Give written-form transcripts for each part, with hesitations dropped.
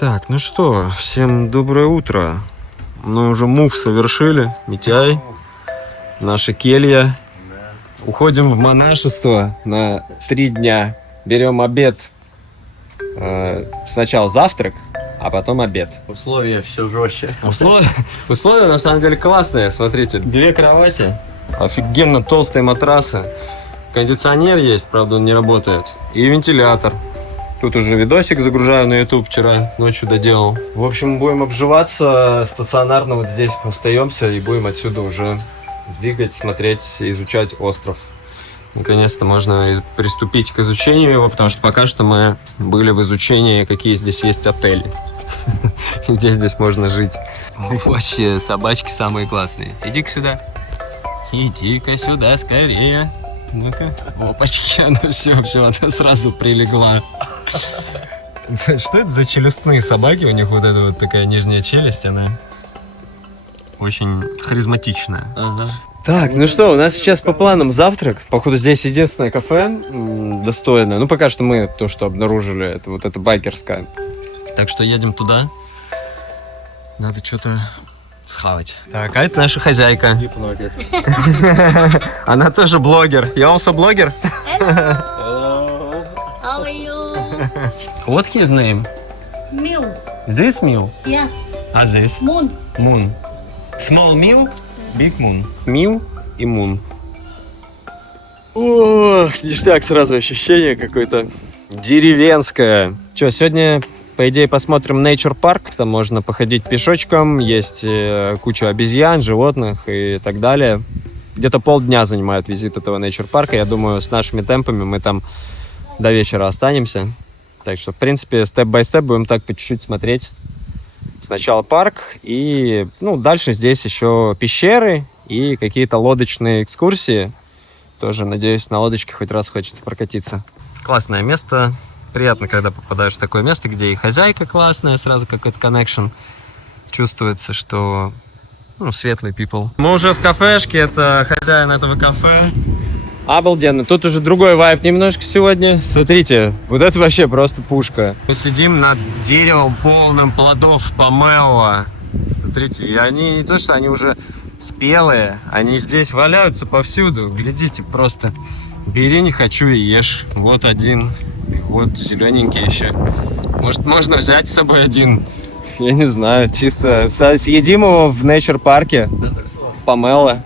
Так, ну что, всем доброе утро. Мы уже мув совершили, Митяй, наша келья. Уходим в монашество на 3 дня. Берем обед. Сначала завтрак, а потом обед. Условия все жестче. Условия на самом деле классные. Смотрите, 2 кровати, офигенно толстые матрасы, кондиционер есть, правда он не работает, и вентилятор. Тут уже видосик загружаю на YouTube, вчера ночью доделал. В общем, будем обживаться стационарно, вот здесь остаемся и будем отсюда уже двигать, смотреть, изучать остров. Наконец-то можно и приступить к изучению его, потому что пока что мы были в изучении, какие здесь есть отели. Где здесь можно жить. Вообще, собачки самые классные. Иди-ка сюда. Иди-ка сюда скорее. Ну-ка. Опачки, она все, она сразу прилегла. Что это за челюстные собаки? У них вот эта вот такая нижняя челюсть, она очень харизматичная. Ага. Так, ну что, у нас сейчас по планам завтрак. Походу, здесь единственное кафе достойное. Ну, пока что мы то, что обнаружили, это вот это байкерское. Так что едем туда. Надо что-то схавать. Так, а это наша хозяйка. Гипнотис. Она тоже блогер. Я also блогер. Hello. How are you? What his name? Mew. This Mew? Yes. А this? Moon. Moon. Small Mew, Big Moon. Mew и Moon. Ох, ништяк, сразу ощущение какое-то деревенское. Че, сегодня, по идее, посмотрим Nature Park. Там можно походить пешочком, есть куча обезьян, животных и так далее. Где-то полдня занимает визит этого Nature Park. Я думаю, с нашими темпами мы там до вечера останемся. Так что, в принципе, степ-бай-степ будем так по чуть-чуть смотреть. Сначала парк, и дальше здесь еще пещеры и какие-то лодочные экскурсии. Тоже, надеюсь, на лодочке хоть раз хочется прокатиться. Классное место. Приятно, когда попадаешь в такое место, где и хозяйка классная, сразу какой-то коннекшн. Чувствуется, что светлый people. Мы уже в кафешке, это хозяин этого кафе. Обалденно. Тут уже другой вайб немножко сегодня. Смотрите, вот это вообще просто пушка. Мы сидим над деревом, полным плодов помело. Смотрите, и они не то, что они уже спелые, они здесь валяются повсюду. Глядите, просто бери не хочу и ешь. Вот один, вот зелененький еще. Может, можно взять с собой один? Я не знаю, чисто съедим его в Nature парке. Помело.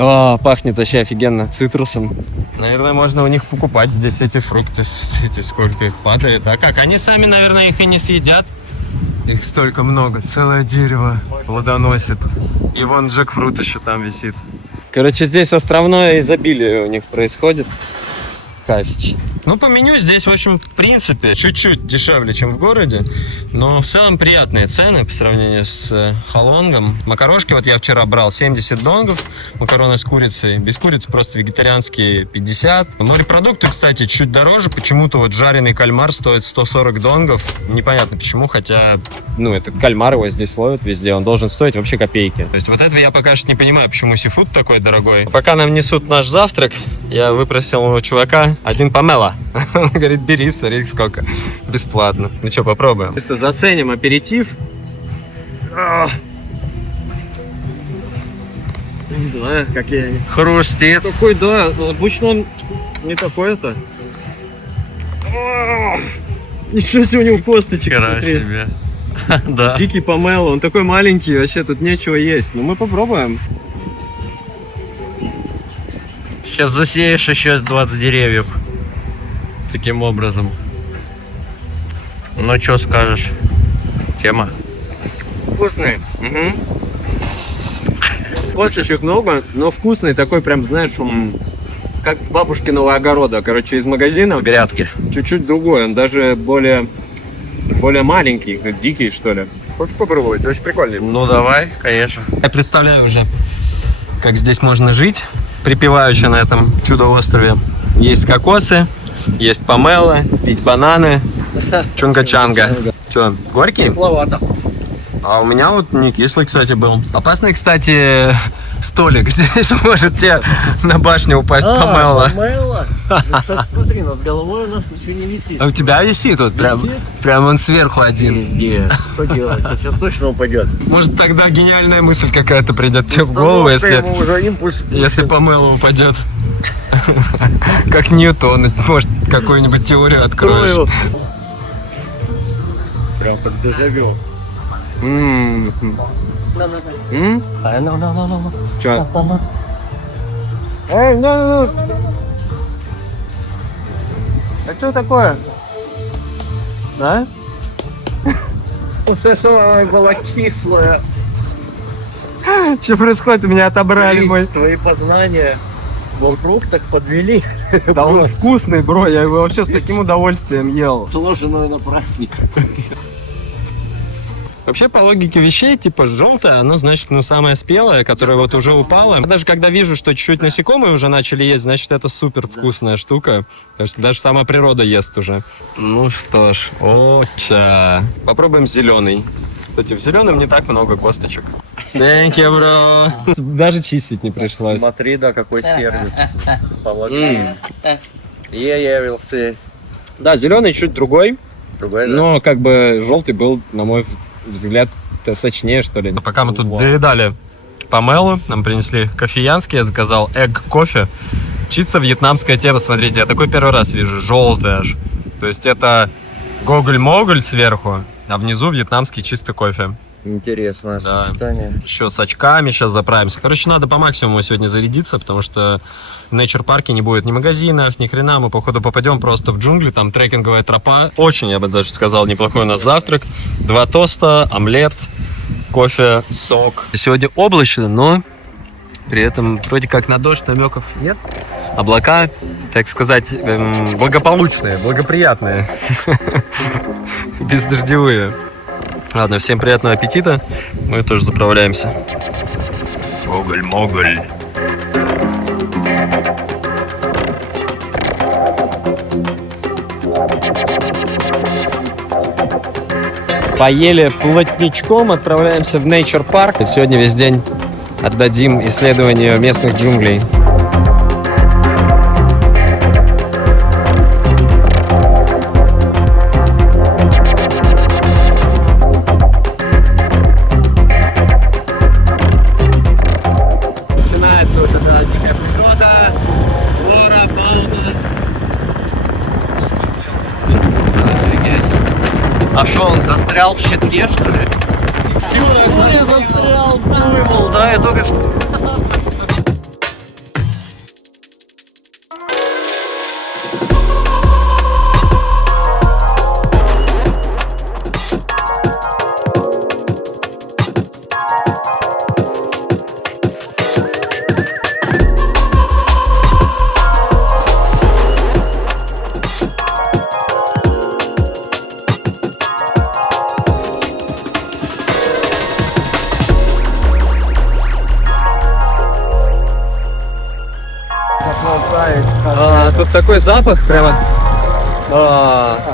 О, пахнет вообще офигенно цитрусом. Наверное, можно у них покупать здесь эти фрукты. Смотрите, сколько их падает. А как? Они сами, наверное, их и не съедят. Их столько много. Целое дерево плодоносит. И вон джекфрут еще там висит. Короче, здесь островное изобилие у них происходит. Кайфич. По меню здесь, в общем, в принципе, чуть-чуть дешевле, чем в городе. Но в целом приятные цены по сравнению с Халонгом. Макарошки, вот я вчера брал 70 донгов. Макароны с курицей. Без курицы просто вегетарианские 50. Морепродукты, кстати, чуть дороже. Почему-то вот жареный кальмар стоит 140 донгов. Непонятно почему, хотя... этот кальмар его здесь ловят везде. Он должен стоить вообще копейки. То есть вот этого я пока что не понимаю, почему сифуд такой дорогой. Пока нам несут наш завтрак, я выпросил у чувака один помело. Он говорит, бери, смотри, сколько. Бесплатно. Ну что, попробуем. Заценим аперитив. Не знаю, какие они. Хрустит. Такой, да, обычно он не такой-то. Ничего себе, у него косточек, смотри. Себе. Да. Дикий помело, он такой маленький, вообще тут нечего есть. Но мы попробуем. Сейчас засеешь еще 20 деревьев. Таким образом. Ну, что скажешь? Тема. Вкусный. Угу. Косточек много, но вкусный такой, прям, знаешь, как с бабушкиного огорода. Короче, из магазина. С грядки. Чуть-чуть другой, он даже более маленький, дикий, что ли. Хочешь попробовать? Очень прикольный. Ну, давай, конечно. Я представляю уже, как здесь можно жить, припеваючи на этом чудо-острове. Есть кокосы, есть помело, пить бананы, чунга-чанга. Че, горький? Кисловато. А у меня вот не кислый, кстати, был. Опасный, кстати, столик здесь может тебе на башню упасть помело. Помело? Кстати, смотри, над головой у нас ничего не висит. А у тебя висит вот прям он сверху один. Пиздец. Что делать? Сейчас точно упадет. Может тогда гениальная мысль какая-то придет тебе в голову, если уже импульс. помело упадет. Как Ньютон, может какую-нибудь теорию откроешь. Прям под дежавю. Чё? А что такое? Да? Вот это она была кислая. Что происходит? У меня отобрали мой... Твои познания вокруг так подвели. Да он вкусный, бро, я его вообще с таким удовольствием ел. Сложенную на праздник. Вообще, по логике вещей, типа, желтая, она, значит, ну, самая спелая, которая вот уже упала. Даже когда вижу, что чуть-чуть насекомые уже начали есть, значит, это супер вкусная штука. Потому что даже сама природа ест уже. Ну что ж, отча. Попробуем зеленый. Кстати, в зеленом не так много косточек. Thank you, bro. Даже чистить не пришлось. Смотри, да, какой сервис. Помоги. Я явился. Да, зеленый чуть другой. Другой, да? Но как бы желтый был, на мой взгляд, сочнее, что ли. Пока мы тут доедали помелу, нам принесли кофеянский, я заказал эгг-кофе. Чисто вьетнамская тема, смотрите, я такой первый раз вижу, желтый аж. То есть это гоголь-моголь сверху, а внизу вьетнамский чистый кофе. Интересное сочетание. Еще с очками сейчас заправимся. Короче, надо по максимуму сегодня зарядиться, потому что в Nature парке не будет ни магазинов, ни хрена. Мы, походу, попадем просто в джунгли, там трекинговая тропа. Очень, я бы даже сказал, неплохой у нас завтрак. 2 тоста, омлет, кофе, сок. Сегодня облачно, но при этом вроде как на дождь намеков нет. Облака, так сказать, благополучные, благоприятные, бездождевые. Ладно, всем приятного аппетита. Мы тоже заправляемся. Моголь-моголь. Поели плотничком, отправляемся в Nature парк. Сегодня весь день отдадим исследованию местных джунглей. А что, он застрял в щитке, что ли? Застрял, плывал, да, я только что... Тут такой запах прямо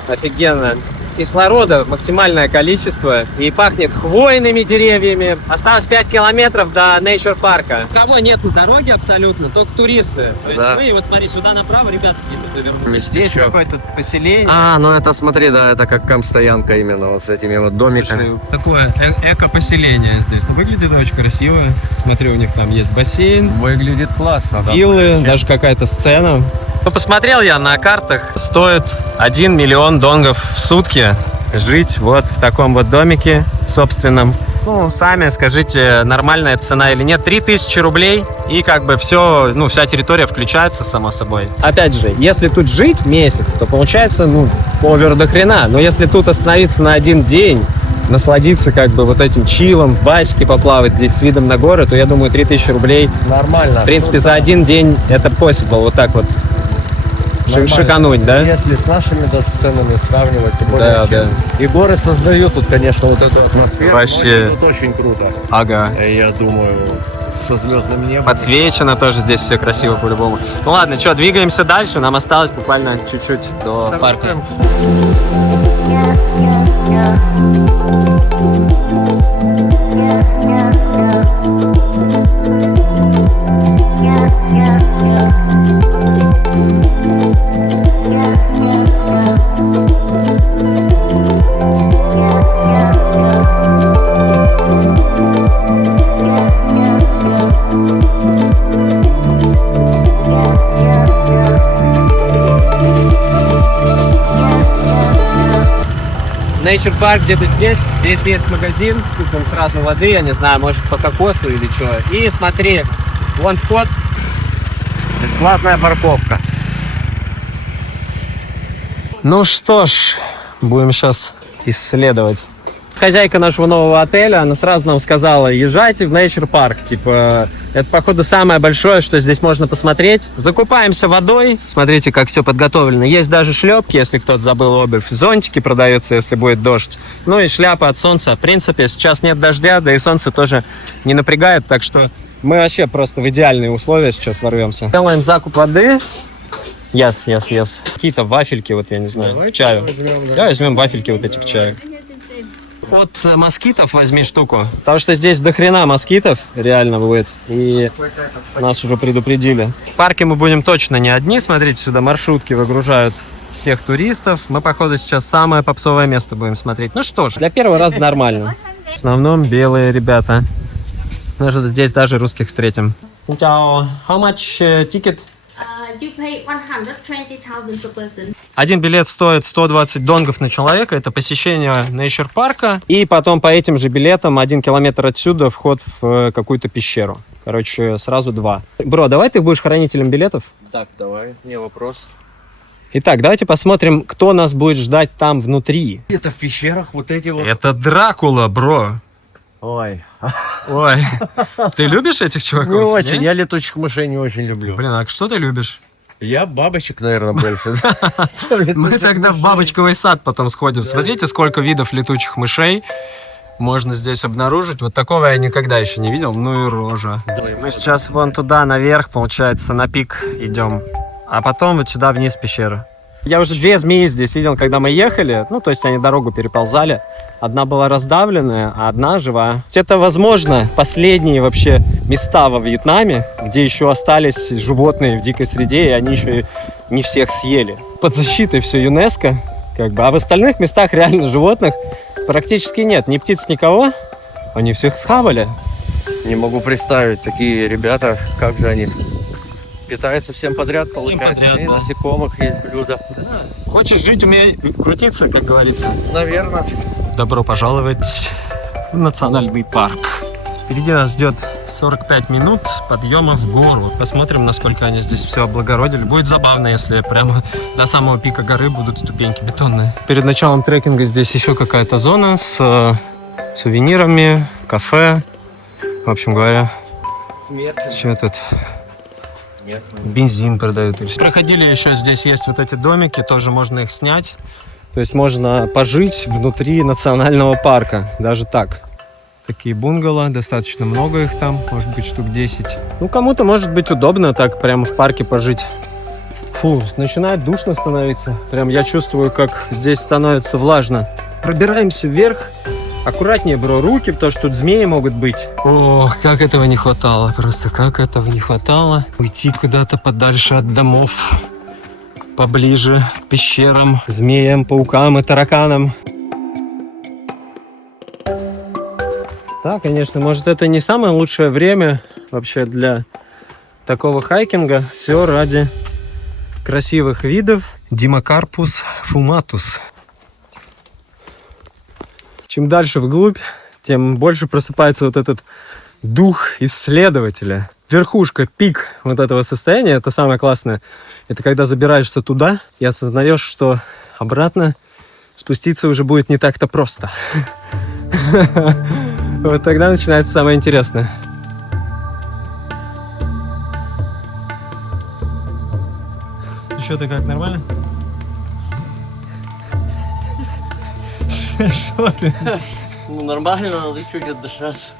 офигенно. Кислорода максимальное количество и пахнет хвойными деревьями. Осталось 5 километров до Nature парка. Кого нет на дороге абсолютно, только туристы. Да. И вот смотри, сюда направо ребята какие-то завернули. Местечко. Какое-то поселение. Ну это смотри, да, это как камп-стоянка именно, вот с этими вот домиками. Такое эко-поселение здесь. Выглядит очень красиво. Смотри, у них там есть бассейн. Выглядит классно, да. Виллы, даже какая-то сцена. Ну, посмотрел я на картах, стоит 1 миллион донгов в сутки жить вот в таком вот домике собственном. Ну, сами скажите, нормальная цена или нет. 3000 рублей, и как бы все, ну, вся территория включается, само собой. Опять же, если тут жить месяц, то получается, ну, овер до хрена. Но если тут остановиться на один день, насладиться как бы вот этим чилом, в басике поплавать здесь с видом на горы, то я думаю, 3000 рублей Нормально. в принципе за один день это possible, вот так вот шикануть, да? Если с нашими даже ценами сравнивать, тем более, Да, да. И горы создают тут, конечно, вот эту атмосферу. Вообще. Очень, тут очень круто. Ага. Я думаю, со звездным небом. Подсвечено тоже здесь все красиво по-любому. Ну ладно, что, двигаемся дальше. Нам осталось буквально чуть-чуть до парка. Nature Park где-то здесь. Здесь есть магазин, купим сразу воды, я не знаю, может по кокосу или что. И смотри, вон вход. Бесплатная парковка. Ну что ж, будем сейчас исследовать. Хозяйка нашего нового отеля, она сразу нам сказала, езжайте в Nature Park. Типа, это, походу, самое большое, что здесь можно посмотреть. Закупаемся водой. Смотрите, как все подготовлено. Есть даже шлепки, если кто-то забыл обувь. Зонтики продаются, если будет дождь. Ну и шляпа от солнца. В принципе, сейчас нет дождя, да и солнце тоже не напрягает. Так что мы вообще просто в идеальные условия сейчас ворвемся. Делаем закуп воды. Yes. Какие-то вафельки, вот я не знаю, к чаю. Да, возьмем вафельки вот эти к чаю. От москитов возьми штуку. Потому что здесь до хрена москитов реально будет. И нас уже предупредили. В парке мы будем точно не одни. Смотрите, сюда маршрутки выгружают всех туристов. Мы, походу, сейчас самое попсовое место будем смотреть. Ну что ж, для первого раза нормально. В основном белые ребята. Может, здесь даже русских встретим. How much ticket? You pay 120,000 per person. Один билет стоит 120 донгов на человека. Это посещение Nature парка. И потом по этим же билетам 1 километр отсюда вход в какую-то пещеру. Короче, сразу 2. Бро, давай ты будешь хранителем билетов? Так, давай, не вопрос. Итак, давайте посмотрим, кто нас будет ждать там внутри. Это в пещерах вот эти вот. Это Дракула, бро. Ой. Ой, ты любишь этих чуваков? Не очень, Не? я летучих мышей не очень люблю. Блин, а что ты любишь? Я бабочек, наверное, больше. Мы тогда в бабочковый сад потом сходим. Смотрите, сколько видов летучих мышей можно здесь обнаружить. Вот такого я никогда еще не видел. Ну и рожа. Мы сейчас вон туда, наверх, получается, на пик идем. А потом вот сюда вниз пещера. Я уже 2 змеи здесь видел, когда мы ехали. Ну, то есть они дорогу переползали. Одна была раздавленная, а одна жива. Это, возможно, последние вообще места во Вьетнаме, где еще остались животные в дикой среде, и они еще и не всех съели. Под защитой все ЮНЕСКО, как бы. А в остальных местах реально животных практически нет. Ни птиц, никого. Они всех схавали. Не могу представить, такие ребята, как же они питаются всем подряд, получается. подряд, И да. насекомых есть блюда. Хочешь жить, умей крутиться, как говорится. Наверное. Добро пожаловать в национальный парк. Впереди нас ждет 45 минут подъема в гору. Посмотрим, насколько они здесь все облагородили. Будет забавно, если прямо до самого пика горы будут ступеньки бетонные. Перед началом трекинга здесь еще какая-то зона с сувенирами, кафе. В общем говоря, все тут бензин продают. Проходили еще, здесь есть вот эти домики, тоже можно их снять. То есть можно пожить внутри национального парка, даже так. Такие бунгало, достаточно много их там, может быть штук 10. Ну, кому-то может быть удобно так прямо в парке пожить. Фу, начинает душно становиться. Прям я чувствую, как здесь становится влажно. Пробираемся вверх. Аккуратнее, бро, руки, потому что тут змеи могут быть. Ох, как этого не хватало, просто как этого не хватало. Уйти куда-то подальше от домов. Поближе к пещерам, змеям, паукам и тараканам. Да, конечно, может, это не самое лучшее время вообще для такого хайкинга. Все ради красивых видов. Димокарпус фуматус. Чем дальше вглубь, тем больше просыпается вот этот дух исследователя. Верхушка, пик вот этого состояния, это самое классное. Это когда забираешься туда и осознаешь, что обратно спуститься уже будет не так-то просто. Вот тогда начинается самое интересное. Что ты, как, нормально? Что ты? Ну, нормально, надо чуть отдышаться.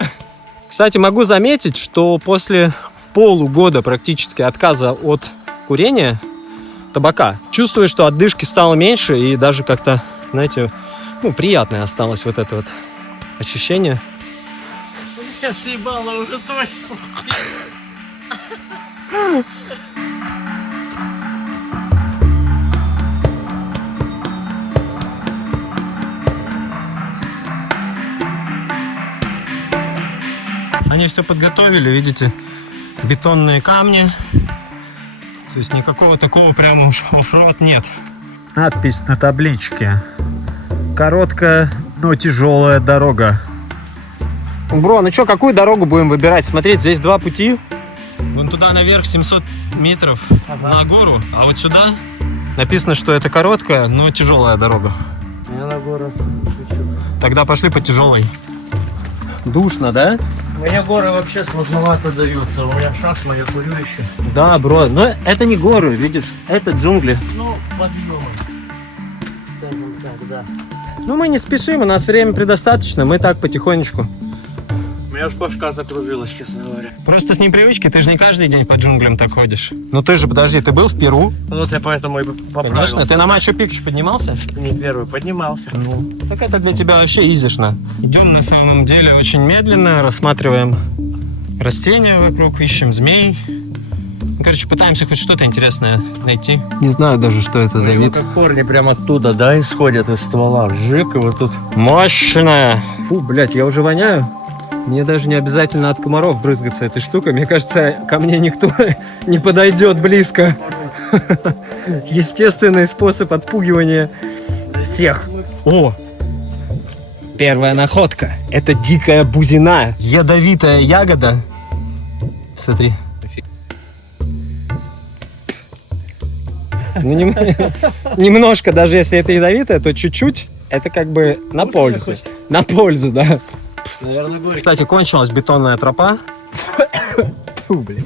Кстати, могу заметить, что после полугода практически отказа от курения, табака, чувствую, что отдышки стало меньше и даже как-то, знаете, ну, приятное осталось вот это вот ощущение. Сейчас съебало уже точно. Они все подготовили, видите, бетонные камни. То есть никакого такого прямо уж оффроуд нет. Надпись на табличке. Короткая, но тяжелая дорога. Бро, ну что, какую дорогу будем выбирать? Смотрите, здесь два пути. Вон туда наверх 700 метров на гору, а вот сюда написано, что это короткая, но тяжелая дорога. Я на гору. Тогда пошли по тяжелой. Душно, да? Мне горы вообще сложновато даются. У меня астма, я курю еще. Да, бро, но это не горы, видишь, это джунгли. Ну, подъемы. Скажем так, да. Ну мы не спешим, у нас времени предостаточно, мы так потихонечку. У меня аж башка закружилась, честно говоря. Просто с непривычки, ты же не каждый день по джунглям так ходишь. Ну ты же, подожди, ты был в Перу? Вот я поэтому и поправился. Конечно, ты на Мачу-Пикчу поднимался? Не первый поднимался. Ну, так это для тебя вообще изишно. Идем на самом деле очень медленно, рассматриваем растения вокруг, ищем змей. Короче, пытаемся хоть что-то интересное найти. Не знаю даже, что это за вид. Как корни прямо оттуда, да, исходят из ствола. Вжик, и вот тут. Мощная! Фу, блядь, я уже воняю. Мне даже не обязательно от комаров брызгаться этой штукой. Мне кажется, ко мне никто не подойдет близко. Естественный способ отпугивания всех. О! Первая находка. Это дикая бузина. Ядовитая ягода. Смотри. Ну, немножко, даже если это ядовитое, то чуть-чуть это как бы на пользу. На пользу, да. Наверное, горький. Кстати, кончилась бетонная тропа.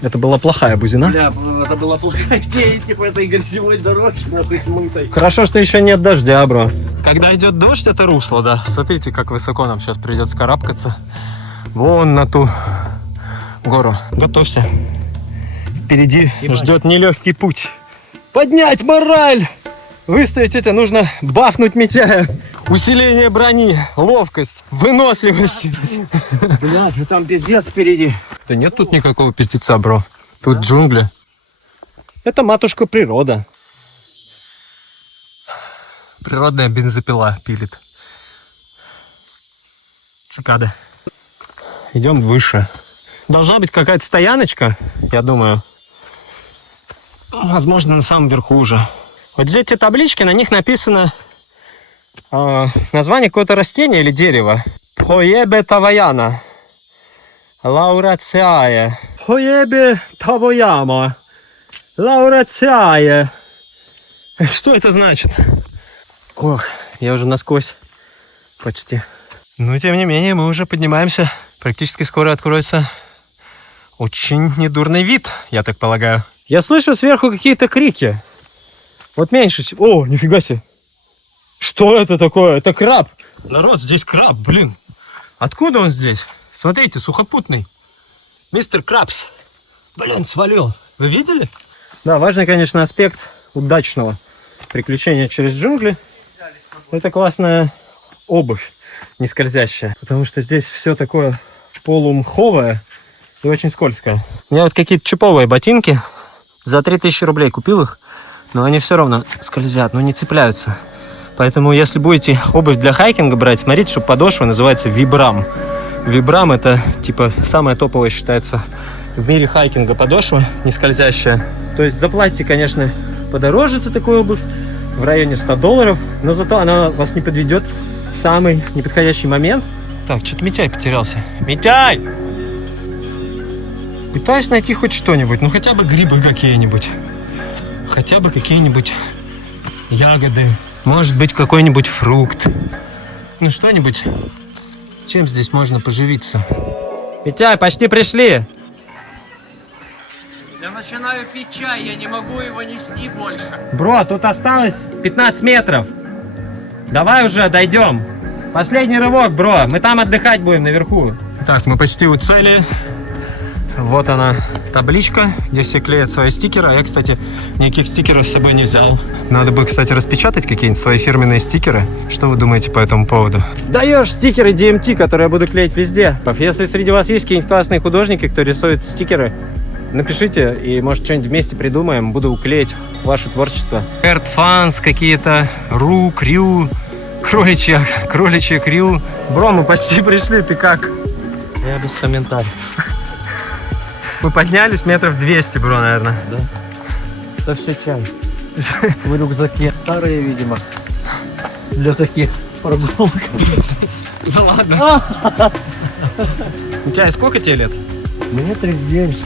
Это была плохая бузина. Бля, это была плохая идея, типа этой грязевой дорожки, нахуй смытой. Хорошо, что еще нет дождя, бро. Когда идет дождь, это русло, да. Смотрите, как высоко нам сейчас придется карабкаться. Вон на ту гору. Готовься. Впереди ждет нелегкий путь. Поднять мораль! Выставить это нужно бафнуть Митяя. Усиление брони, ловкость, выносливость. Бля, же там пиздец впереди. Да нет тут никакого пиздеца, бро. Тут джунгли. Это матушка природа. Природная бензопила пилит. Цикады. Идем выше. Должна быть какая-то стояночка, я думаю. Возможно, на самом верху уже. Вот здесь эти таблички, на них написано название какого-то растения или дерева. Хоебе таваяна. Лаурациае. Хоебе таваяма. Лаурациае. Что это значит? Ох, я уже насквозь почти. Но тем не менее, мы уже поднимаемся. Практически скоро откроется очень недурный вид, я так полагаю. Я слышу сверху какие-то крики. Вот меньше. О, нифига себе. Что это такое? Это краб. Народ, здесь краб, блин. Откуда он здесь? Смотрите, сухопутный. Мистер Крабс. Блин, свалил. Вы видели? Да, важный, конечно, аспект удачного приключения через джунгли. Это классная обувь, не скользящая. Потому что здесь все такое полумховое и очень скользкое. У меня вот какие-то чиповые ботинки. За 3000 рублей купил их. Но они все равно скользят, но не цепляются. Поэтому, если будете обувь для хайкинга брать, смотрите, что подошва называется Vibram. Vibram — это, типа, самая топовая считается в мире хайкинга подошва, не скользящая. То есть заплатите, конечно, подороже за такую обувь, в районе $100, но зато она вас не подведет в самый неподходящий момент. Так, что-то Митяй потерялся. Митяй! Пытаюсь найти хоть что-нибудь, ну хотя бы грибы какие-нибудь. Хотя бы какие-нибудь ягоды. Может быть, какой-нибудь фрукт. Ну, что-нибудь, чем здесь можно поживиться. Митяй, почти пришли. Я начинаю пить чай, я не могу его нести больше. Бро, тут осталось 15 метров. Давай уже дойдем. Последний рывок, бро. Мы там отдыхать будем наверху. Так, мы почти у цели. Вот она, табличка, где все клеят свои стикеры. А я, кстати, никаких стикеров с собой не взял. Надо бы, кстати, распечатать какие-нибудь свои фирменные стикеры. Что вы думаете по этому поводу? Даешь стикеры DMT, которые я буду клеить везде. Если среди вас есть какие-нибудь классные художники, кто рисует стикеры, напишите, и, может, что-нибудь вместе придумаем. Буду клеить ваше творчество. Эртфанс какие-то, крю, кроличья крю. Бро, мы почти пришли, ты как? Я без комментариев. Мы поднялись метров 200, бро, наверное. Да. Это все чай. В рюкзаке. Старые, видимо. Для таких Да ладно. Митяй, сколько тебе лет? Мне 39.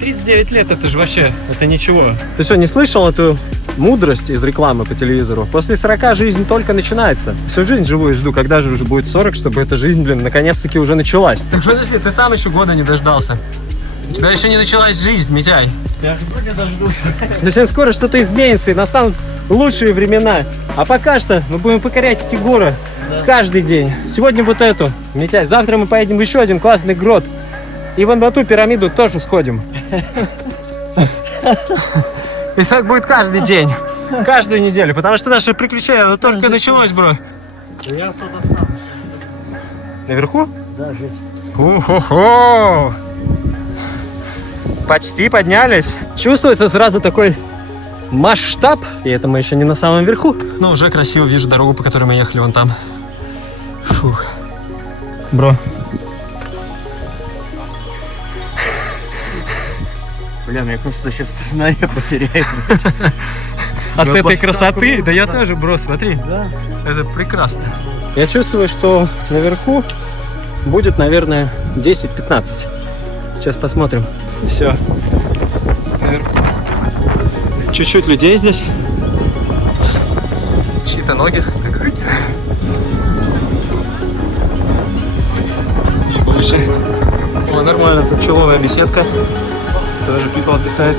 39 лет, это же вообще, это ничего. Ты что, не слышал эту мудрость из рекламы по телевизору? После 40 жизнь только начинается. Всю жизнь живу и жду, когда же уже будет 40, чтобы эта жизнь, наконец-таки уже началась. Так подожди, ты сам еще года не дождался. У тебя еще не началась жизнь, Митяй. Я вроде дождусь. Совсем скоро что-то изменится и настанут лучшие времена. А пока что мы будем покорять эти горы каждый день. Сегодня вот эту, Митяй. Завтра мы поедем в еще один классный грот. И вон на ту пирамиду тоже сходим. И так будет каждый день. Каждую неделю. Потому что наше приключение оно только началось, бро. Я тут останусь. Наверху? Да, жить. Хо-хо! Почти поднялись. Чувствуется сразу такой масштаб. И это мы еще не на самом верху. Но уже красиво вижу дорогу, по которой мы ехали вон там. Фух. Бро. Бля, мне кажется, сейчас сознание потеряет. От этой красоты? Да я тоже, бро, смотри. Да. Это прекрасно. Я чувствую, что наверху будет, наверное, 10-15. Сейчас посмотрим. Все. Наверху. Чуть-чуть людей здесь. Чьи-то ноги. Еще повыше. О, нормально, тут пчеловая беседка. Тоже people отдыхает.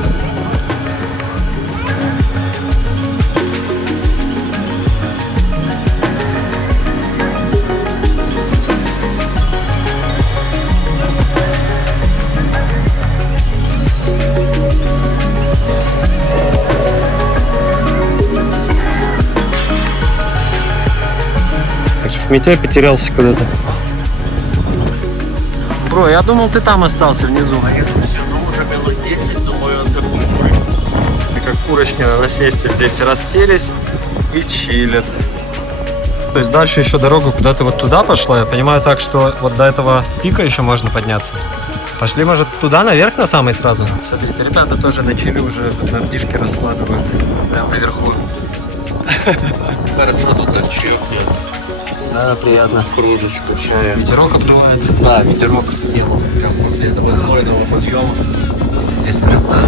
Митяй потерялся куда-то. Бро, я думал, ты там остался внизу. А я тут все, уже минут 10, думаю, он такой. И как курочки на насесте здесь расселись и чилят. То есть дальше еще дорога куда-то вот туда пошла. Я понимаю так, что вот до этого пика еще можно подняться. Пошли, может, туда, наверх на самый сразу? Смотрите, ребята тоже начали уже на птишки раскладывают. Прямо наверху. Хорошо, тут чаек есть. Да, приятно. Кружечку чая. Ветерок обдувает. Да, ветерок делал. Прям после этого знойного подъема. Здесь прям, да.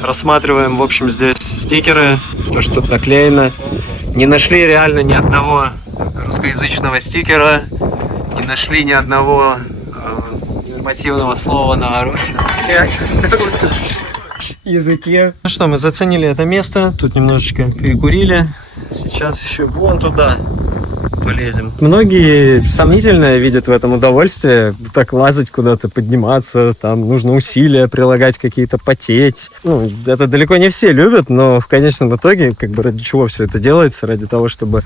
Рассматриваем, в общем, здесь стикеры, то, что тут наклеено. Не нашли реально ни одного русскоязычного стикера, не нашли ни одного нормативного слова на русском языке. Ну что, мы заценили это место, тут немножечко перекурили. Сейчас еще вон туда полезем. Многие сомнительно видят в этом удовольствие. Так лазать куда-то, подниматься, там нужно усилия прилагать какие-то, потеть. Ну, это далеко не все любят, но в конечном итоге, как бы ради чего все это делается? Ради того, чтобы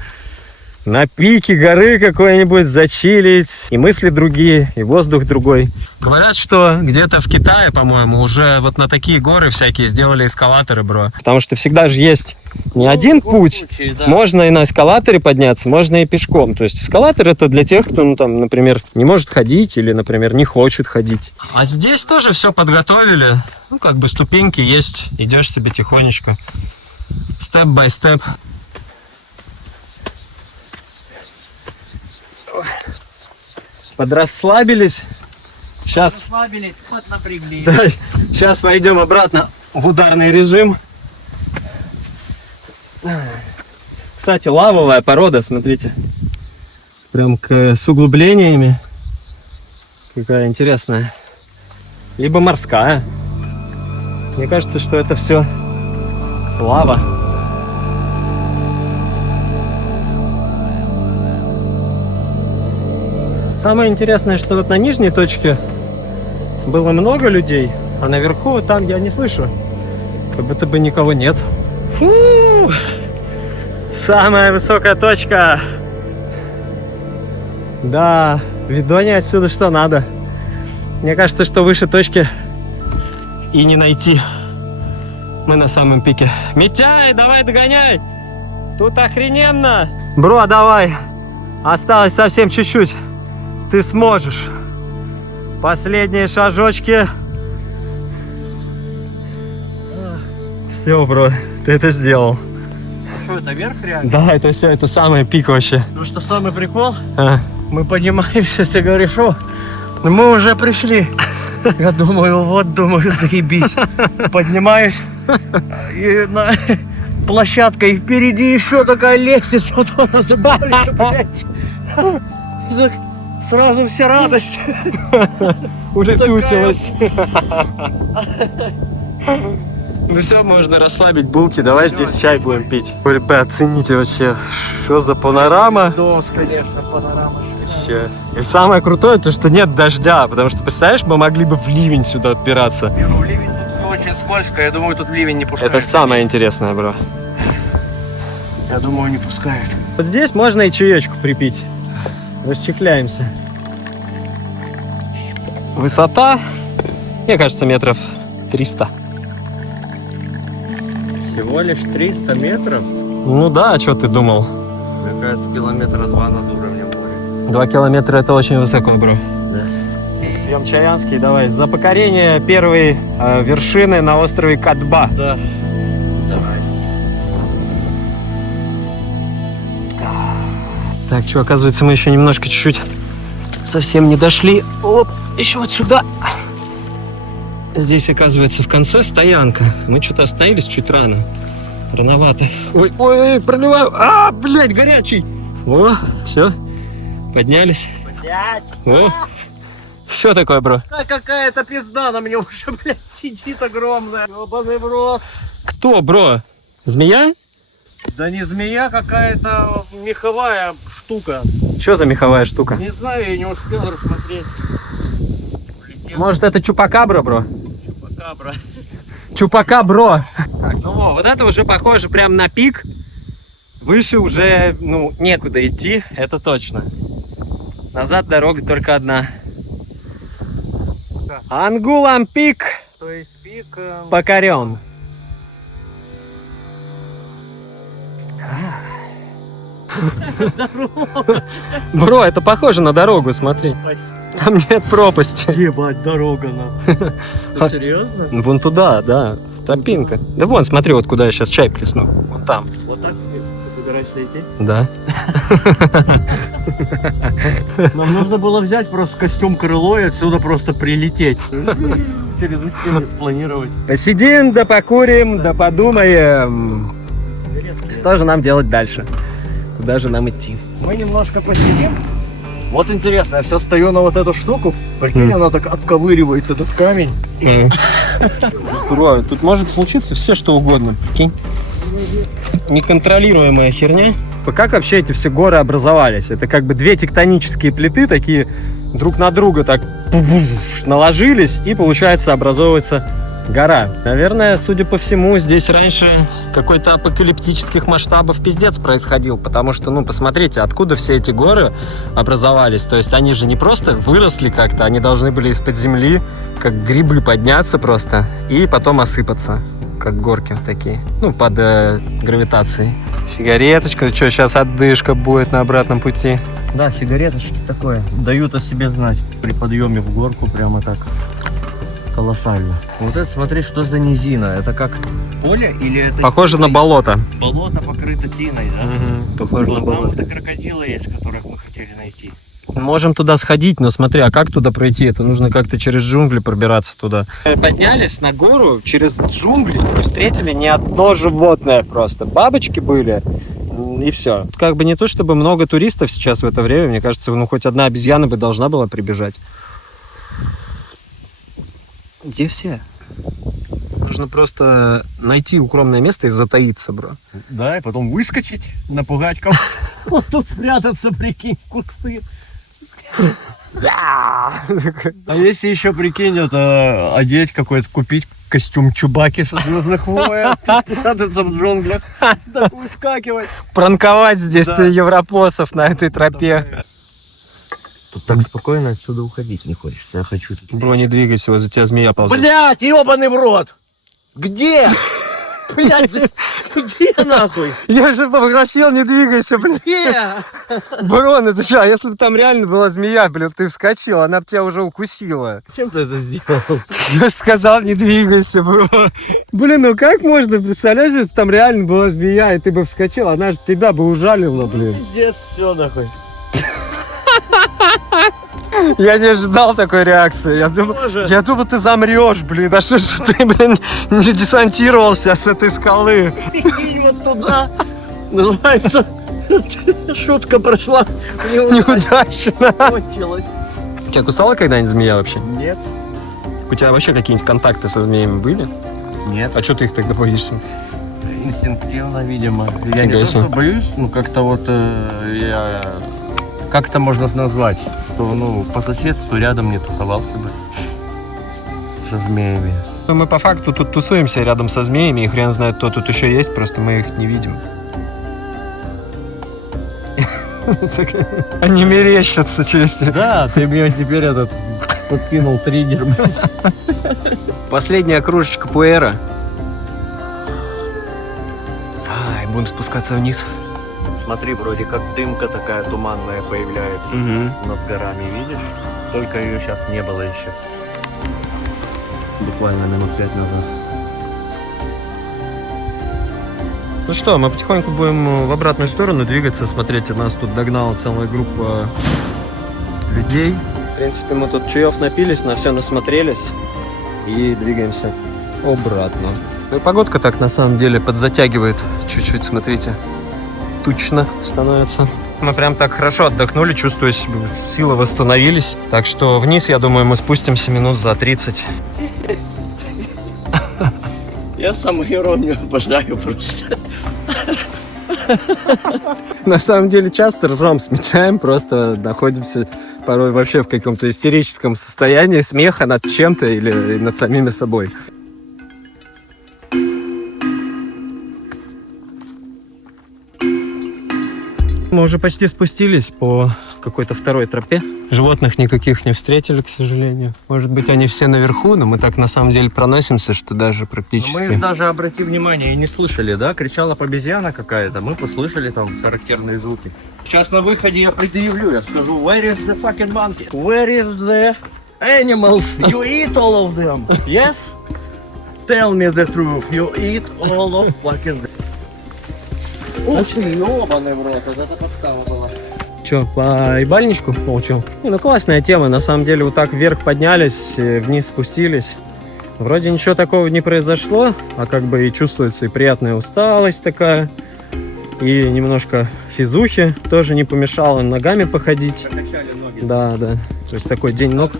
на пике горы какой-нибудь зачилить, и мысли другие, и воздух другой. Говорят, что где-то в Китае, по-моему, уже вот на такие горы всякие сделали эскалаторы, бро. Потому что всегда же есть не один путь. Да. Можно и на эскалаторе подняться, можно и пешком. То есть эскалатор это для тех, кто, ну, там, например, не может ходить или, например, не хочет ходить. А здесь тоже все подготовили. Ну, как бы ступеньки есть. Идешь себе тихонечко. Степ-бай-степ. Подрасслабились. Сейчас, Расслабились, ход напрягли. да, сейчас пойдем обратно в ударный режим. Кстати, лавовая порода, смотрите. Прям с углублениями. Какая интересная. Либо морская. Мне кажется, что это все лава. Самое интересное, что вот на нижней точке было много людей, а наверху там я не слышу. Как будто бы никого нет. Фу! Самая высокая точка. Да, видони отсюда что надо. Мне кажется, что выше точки и не найти. Мы на самом пике. Митяй, давай догоняй! Тут охрененно! Бро, давай! Осталось совсем чуть-чуть. Ты сможешь. Последние шажочки. Все, бро, ты это сделал. Что, это верх реально? Да, это все, это самый пик вообще. Ну что самый прикол? А. Мы поднимаемся, ты говоришь, о, ну мы уже пришли. Я думаю, вот, думаю, заебись. Поднимаюсь, и на площадка, и впереди еще такая лестница, вот она забавляет, блядь. Сразу вся радость. Улетучилась. Ну все, можно расслабить булки. Давай здесь чай будем пить. Ой, ребят, оцените вообще, что за панорама. Дос, конечно, панорама. Вообще. И самое крутое, то что нет дождя, потому что, представляешь, мы могли бы в ливень сюда отпираться. Ну, ливень тут все очень скользко, я думаю, тут ливень не пускает. Это самое интересное, бро. Я думаю, не пускает. Вот здесь можно и чаечку припить. Расчехляемся. Высота, мне кажется, метров 300. Всего лишь 300 метров? Ну да, а что ты думал? Мне кажется, километра 2 над уровнем моря. 2 километра это очень высоко, бро. Да. Пьем чаянский, давай. За покорение первой вершины на острове Кадба. Да. Давай. Так, что, оказывается, мы еще немножко чуть-чуть совсем не дошли. Оп, еще вот сюда. Здесь, оказывается, в конце стоянка. Мы что-то остановились чуть рано. Рановато. Ой, ой, проливаю. А, блядь, горячий. О, все. Поднялись. Блядь. О. Что такое, бро? Какая-то пизда на мне уже, блядь, сидит огромная. Ёбаный в рот. Кто, бро? Змея? Да не змея, какая-то меховая штука. Что за меховая штука? Не знаю, я не успел рассмотреть. Может, это чупакабра, бро? Чупакабра. Чупакабро. Так, ну вот это уже похоже прям на пик. Выше уже, ну, некуда идти, это точно. Назад дорога только одна. Да. Ангулам пик То есть пик... покорен. Бро, это похоже на дорогу, смотри. Там нет пропасти. Ебать, дорога на. Серьезно? Вон туда, да. Тропинка. Да вон, смотри, вот куда я сейчас чай плесну. Вон там. Вот так ты собираешься идти? Да. Нам нужно было взять просто костюм крыло и отсюда просто прилететь. Через учебу спланировать. Посидим, да покурим, да подумаем. Что же нам делать дальше? Куда же нам идти? Мы немножко посидим. Вот интересно, я все стою на вот эту штуку. Прикинь, она так отковыривает этот камень. Бро, тут может случиться все что угодно, прикинь. Неконтролируемая херня. Как вообще эти все горы образовались? Это как бы две тектонические плиты такие друг на друга так наложились, и получается образовывается гора. Наверное, судя по всему, здесь раньше какой-то апокалиптических масштабов пиздец происходил, потому что, ну, посмотрите, откуда все эти горы образовались. То есть они же не просто выросли как-то, они должны были из-под земли, как грибы, подняться просто и потом осыпаться, как горки такие, ну, под гравитацией. Сигареточка, что, сейчас отдышка будет на обратном пути. Да, сигареточки такое. Дают о себе знать при подъеме в горку прямо так. Колоссально. Вот это, смотри, что за низина. Это как поле или это... Похоже на болото. Болото покрыто тиной, да? Похоже на болото. Там крокодилы есть, которых мы хотели найти. Можем туда сходить, но смотри, а как туда пройти? Это нужно как-то через джунгли пробираться туда. Поднялись на гору через джунгли и встретили не одно животное просто. Бабочки были, и все. Как бы не то, чтобы много туристов сейчас в это время. Мне кажется, ну хоть одна обезьяна бы должна была прибежать. Где все? Нужно просто найти укромное место и затаиться, бро. Да, и потом выскочить, напугать кого-то. Вот тут спрятаться, прикинь, кусты. А если еще, прикинь, это одеть какой-то, купить костюм Чубаки со «Звездных войн», прятаться в джунглях, так выскакивать. Пранковать здесь европосов на этой тропе. Тут так спокойно отсюда уходить не хочется. Я хочу... Бро, не двигайся, вот за тебя змея ползет. Блять, ебаный в рот! Где? Блять, Где нахуй? Я же попросил, не двигайся, блин. Где? Барон, это что, а если бы там реально была змея, блин, ты вскочил, она бы тебя уже укусила. Чем ты это сделал? Я же сказал, не двигайся, бро. Блин, ну как можно, представляешь, если там реально была змея, и ты бы вскочил, она же тебя бы ужалила, блин. Пиздец, все нахуй. Я не ожидал такой реакции. Я думал, ты замрешь, блин. А что ж ты, блин, не десантировался с этой скалы? И вот туда. Называется, шутка прошла. Неудачно. Кончилась. Тебя кусала когда-нибудь змея вообще? Нет. У тебя вообще какие-нибудь контакты со змеями были? Нет. А что ты их тогда боишься? Инстинктивно, видимо. Я не Фига то, себе. что боюсь, ну как-то вот я... Как это можно назвать? Что, ну, по соседству рядом не тусовался бы. Со змеями. Ну, мы по факту тут тусуемся рядом со змеями, и хрен знает, кто тут еще есть, просто мы их не видим. Они мерещатся через тебя. Да, ты мне теперь этот подкинул триггер. Последняя кружечка пуэра. Ай, будем спускаться вниз. Смотри, вроде как дымка такая туманная появляется над горами, видишь? Только ее сейчас не было еще. Буквально минут 5 назад. Ну что, мы потихоньку будем в обратную сторону двигаться. Смотрите, нас тут догнала целая группа людей. В принципе, мы тут чаев напились, на все насмотрелись и двигаемся обратно. Ну и погодка так на самом деле подзатягивает чуть-чуть, смотрите. Тучно становится. Мы прям так хорошо отдохнули, чувствую, силы восстановились. Так что вниз, я думаю, мы спустимся минут за 30. Я самоиронию обожаю просто. На самом деле часто ржем, смечаем, просто находимся порой вообще в каком-то истерическом состоянии смеха над чем-то или над самими собой. Мы уже почти спустились по какой-то второй тропе. Животных никаких не встретили, к сожалению. Может быть, они все наверху, но мы так на самом деле проносимся, что даже практически... Мы даже, обрати внимание, и не слышали, да? Кричала обезьяна какая-то, мы послышали там характерные звуки. Сейчас на выходе я предъявлю, я скажу, where is the fucking monkey? Where is the animals? You eat all of them, yes? Tell me the truth, you eat all of fucking them. Ух ты, ёбаный в рот, вот это подстава была. Че, по ебальничку получил? Ну, классная тема. На самом деле, вот так вверх поднялись, вниз спустились. Вроде ничего такого не произошло, а как бы и чувствуется и приятная усталость такая, и немножко физухи тоже не помешало ногами походить. Покачали ноги. Да, да. То есть такой день ног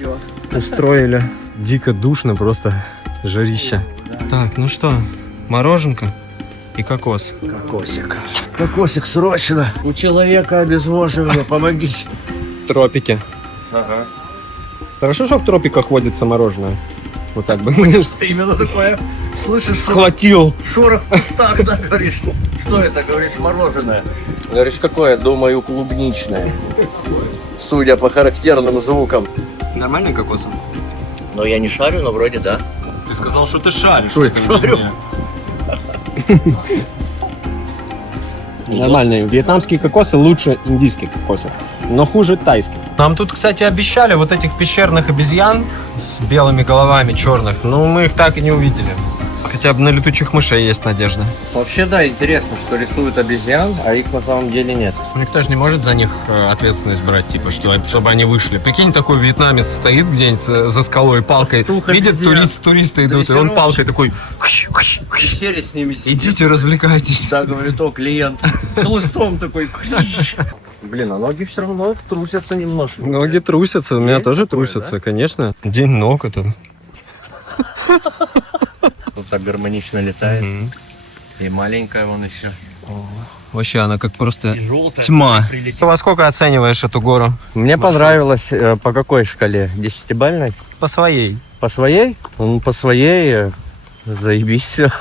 устроили. Дико душно, просто жарища. Так, ну что, мороженка и кокос. Кокосик. Кокосик, срочно. У человека обезвоживание, помогите. Тропики. Ага. Хорошо, что в тропиках водится мороженое. Вот так бы. Именно такое. Слышишь, Схватил. шорох в кустах, да, говоришь? Что это, говоришь, мороженое? Говоришь, какое? Думаю, клубничное. Судя по характерным звукам. Нормальный кокос? Но я не шарю, но вроде да. Ты сказал, что ты шаришь. Ой, шарю. Нормальные. Вьетнамские кокосы лучше индийских кокосов, но хуже тайских. Нам тут, кстати, обещали вот этих пещерных обезьян с белыми головами черных, но мы их так и не увидели. Хотя бы на летучих мышей есть надежда. Вообще, да, интересно, что рисуют обезьян, а их на самом деле нет. Никто же не может за них ответственность брать, типа, чтобы они вышли. Прикинь, такой вьетнамец стоит где-нибудь за скалой палкой, видит туристы идут, и он палкой такой... Хере с ними сидит. Идите, развлекайтесь. Да, говорит, о, клиент. Хлыстом такой. Блин, а ноги все равно трусятся немножко. Ноги трусятся, у меня Есть тоже такое, трусятся, да? конечно. День ног это. Вот так гармонично летает. И маленькая вон еще. Вообще, она как просто И желтая. тьма. Ты во сколько оцениваешь эту гору? Мне понравилось. По какой шкале? 10-бальной? По своей. По своей? Ну, по своей заебись все.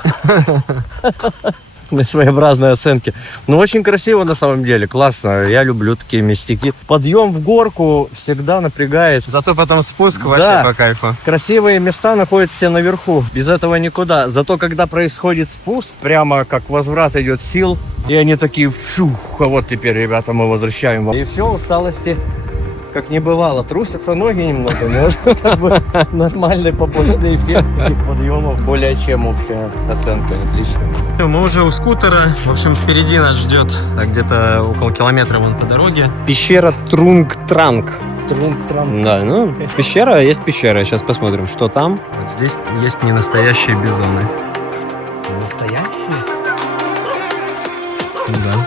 своеобразной оценки. Но очень красиво на самом деле, классно. Я люблю такие местики. Подъем в горку всегда напрягает. Зато потом спуск Да. по кайфу. Красивые места находятся все наверху. Без этого никуда. Зато когда происходит спуск, прямо как возврат идет сил, и они такие, фух, а вот теперь, ребята, мы возвращаем. И все, усталости как не бывало. Трусятся ноги немного, но как бы нормальный побочный эффект таких подъемов. Более чем общая оценка. Отлично. Мы уже у скутера. В общем, впереди нас ждет где-то около километра вон по дороге. Пещера Трунгтранг. Да, ну, пещера есть пещера. Сейчас посмотрим, что там. Вот здесь есть ненастоящие бизоны. Настоящий? Да.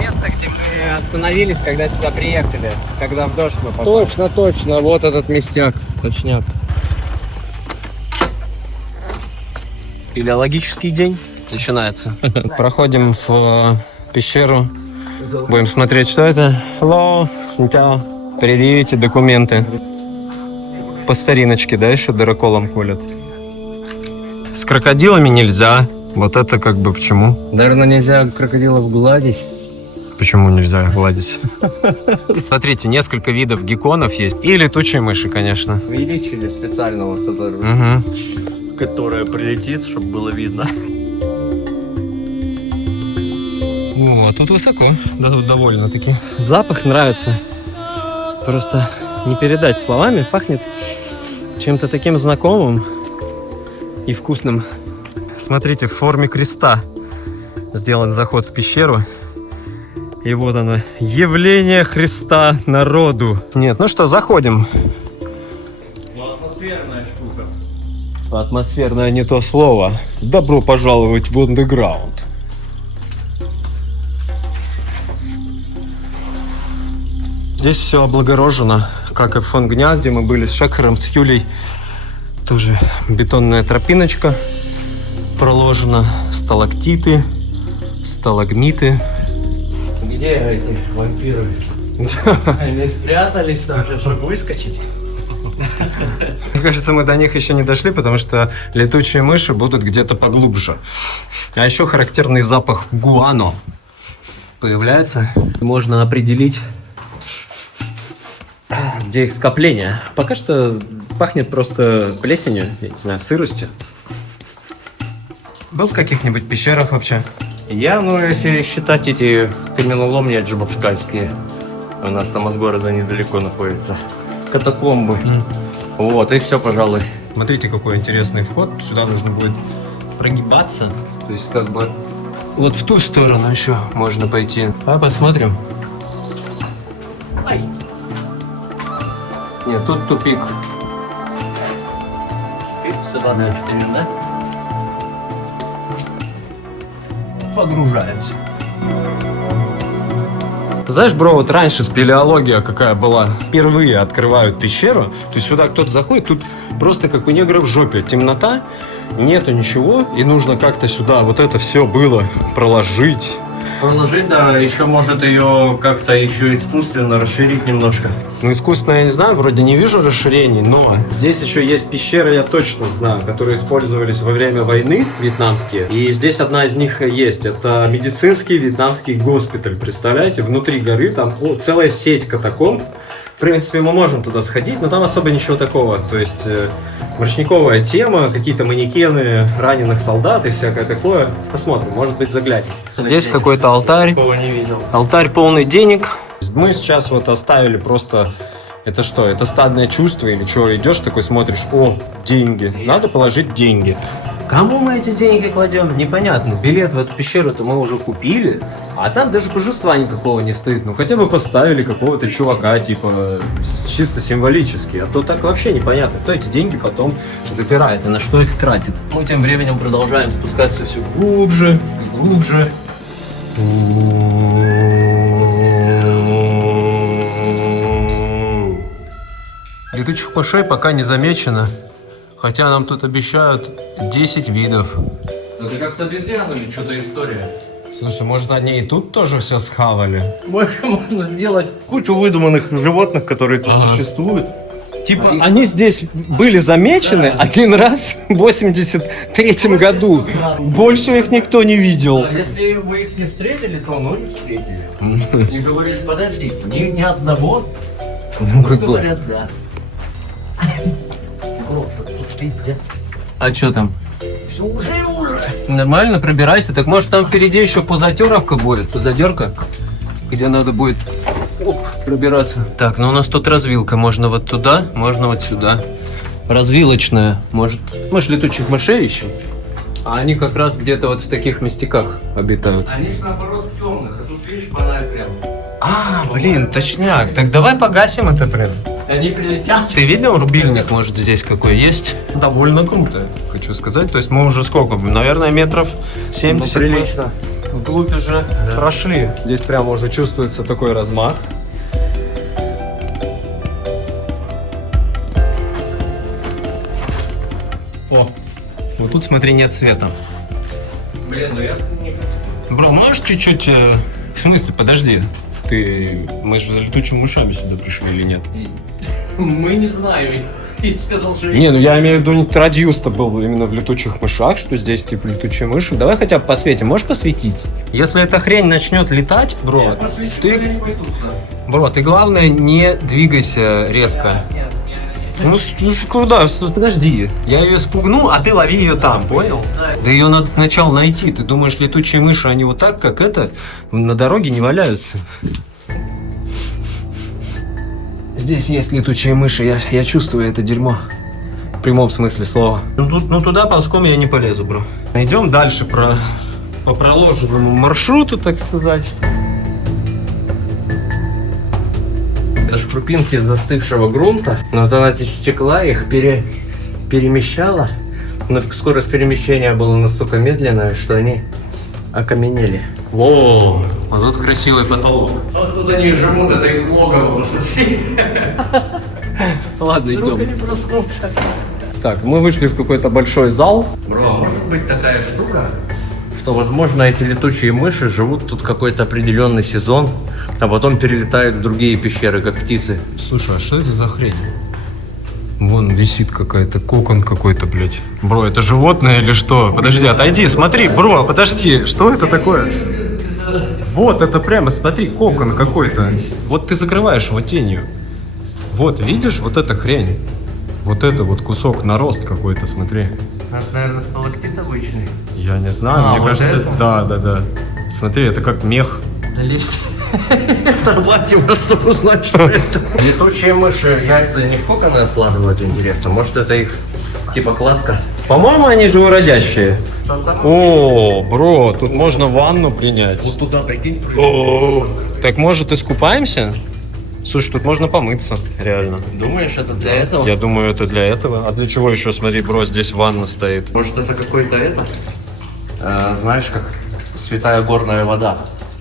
Место, где мы остановились, когда сюда приехали, когда в дождь мы попали. Точно. Вот этот местяк. Точняк. Филологический день начинается. Проходим в пещеру. Будем смотреть, что это. Hello, синтяо. Предъявите документы. По стариночке, да, еще дыроколом колят. С крокодилами нельзя. Вот это как бы почему? Наверное, нельзя крокодилов гладить. Почему нельзя гладить? Смотрите, несколько видов гекконов есть. И летучие мыши, конечно. Увеличили специального сотрудника, Угу. которая прилетит, чтобы было видно. О, тут высоко. Да, тут довольно-таки. Запах нравится. Просто не передать словами. Пахнет чем-то таким знакомым и вкусным. Смотрите, в форме креста сделан заход в пещеру. И вот оно, явление Христа народу. Нет, ну что, заходим. Атмосферная штука. Атмосферное не то слово. Добро пожаловать в андеграунд. Здесь все облагорожено, как и в Фонгня, где мы были с Шекхером, с Юлей. Тоже бетонная тропиночка проложена, сталактиты, сталагмиты. Где эти вампиры? Они спрятались там же, чтобы выскочить. Мне кажется, мы до них еще не дошли, потому что летучие мыши будут где-то поглубже. А еще характерный запах гуано появляется. Можно определить, где их скопление. Пока что пахнет просто плесенью, я не знаю, сыростью. Был в каких-нибудь пещерах вообще? Я, ну, если считать эти каменоломни джабапскальские, у нас там от города недалеко находятся катакомбы. Вот, и все, пожалуй. Смотрите, какой интересный вход. Сюда нужно будет прогибаться. То есть, как бы, вот в ту сторону еще можно пойти. А, посмотрим. Ай. Нет, тут тупик. Сюда, да? Погружаемся. Знаешь, бро, вот раньше спелеология какая была. Впервые открывают пещеру, то есть сюда кто-то заходит, тут просто как у негра в жопе. Темнота, нету ничего, и нужно как-то сюда вот это все было проложить. Проложить, да, еще может ее как-то еще искусственно расширить немножко. Ну, искусственно я не знаю, вроде не вижу расширений, но здесь еще есть пещеры, я точно знаю, которые использовались во время войны, вьетнамские. И здесь одна из них есть. Это медицинский вьетнамский госпиталь. Представляете, внутри горы там целая сеть катакомб. В принципе, мы можем туда сходить, но там особо ничего такого. То есть мрачниковая тема, какие-то манекены раненых солдат и всякое такое. Посмотрим, может быть, заглянем. Здесь какой-то алтарь. Такого не видел. Алтарь полный денег. Мы сейчас вот оставили просто... Это что? Это стадное чувство или что? Идешь такой, смотришь, о, деньги. Надо положить деньги. Кому мы эти деньги кладем? Непонятно. Билет в эту пещеру-то мы уже купили, а там даже божества никакого не стоит. Ну хотя бы поставили какого-то чувака, типа, чисто символически. А то так вообще непонятно, кто эти деньги потом забирает и на что их тратит. Мы тем временем продолжаем спускаться все глубже и глубже. Летучих мышей пока не замечено, хотя нам тут обещают 10 видов. Это как с обезьянами, что-то история. Слушай, может, они и тут тоже все схавали? Можно сделать кучу выдуманных животных, которые тут существуют. Типа, они здесь были замечены один раз в 83-м году. Больше их никто не видел. Если вы их не встретили, то ну не встретили. И говоришь, подожди, ни одного. Ну, как бы. Говорят, да. А что там? Все уже. Нормально, пробирайся. Так может там впереди еще пузатеровка будет, пузатерка, где надо будет пробираться. Так, ну у нас тут развилка. Можно вот туда, можно вот сюда. Развилочная. Может, летучих мышей ищем? А они как раз где-то вот в таких местеках обитают. Они же наоборот в темных, а тут видишь фонарь прям. А, блин, точняк. Так давай погасим это, блин. Они прилетят. Ты видел рубильник, может, здесь какой есть? Довольно круто, хочу сказать. То есть мы уже сколько? Наверное, метров 70. Ну, прилично. Вглубь уже прошли. Здесь прямо уже чувствуется такой размах. О, вот тут, смотри, нет света. Блин, ну я... Бро, можешь чуть-чуть... В смысле, подожди. Мы же за летучими мышами сюда пришли или нет? Мы не знаем. И сказал, что... Не, ну я имею в виду, радиус-то был именно в летучих мышах, что здесь типа летучие мыши. Давай хотя бы посветим, можешь посветить? Если эта хрень начнет летать, бро, ты главное не двигайся резко. Ну куда? Подожди, я ее спугну, а ты лови ее там, понял? Да ее надо сначала найти. Ты думаешь, летучие мыши, они вот так, как это, на дороге не валяются? Здесь есть летучие мыши, я чувствую это дерьмо. В прямом смысле слова. Ну туда ползком я не полезу, бро. Идем дальше по проложенному маршруту, так сказать. Это ж крупинки застывшего грунта, но вот она текла, их перемещала. Но скорость перемещения была настолько медленная, что они окаменели. Воу, а тут красивый потолок. Вот тут они живут, это их логово, посмотри. Ладно, Вдруг идем. они проснутся. Так, мы вышли в какой-то большой зал. Бро, может быть такая штука, что, возможно, эти летучие мыши живут тут какой-то определенный сезон, а потом перелетают в другие пещеры, как птицы. Слушай, а что это за хрень? Вон висит какая-то, кокон какой-то, блядь. Бро, это животное или что? Подожди, отойди, смотри, бро, подожди, что это такое? Вот, это прямо, смотри, кокон какой-то. Вот ты закрываешь его тенью. Вот, видишь, вот эта хрень. Вот это вот кусок, нарост какой-то, смотри. Это, наверное, сталактит обычный. Я не знаю, мне вот кажется, это? да. Смотри, это как мех. Залезть. Это чтобы узнать, что это. Летучие мыши яйца не в коконы откладывают, интересно. Может, это их типа кладка? По-моему, они живородящие. О, бро, тут можно ванну принять. Вот туда, прикинь. Так может искупаемся? Слушай, тут можно помыться, реально. Думаешь, это для этого? Я думаю, это для этого. А для чего еще? Смотри, бро, здесь ванна стоит. Может, это какой-то это? Знаешь, как святая горная вода.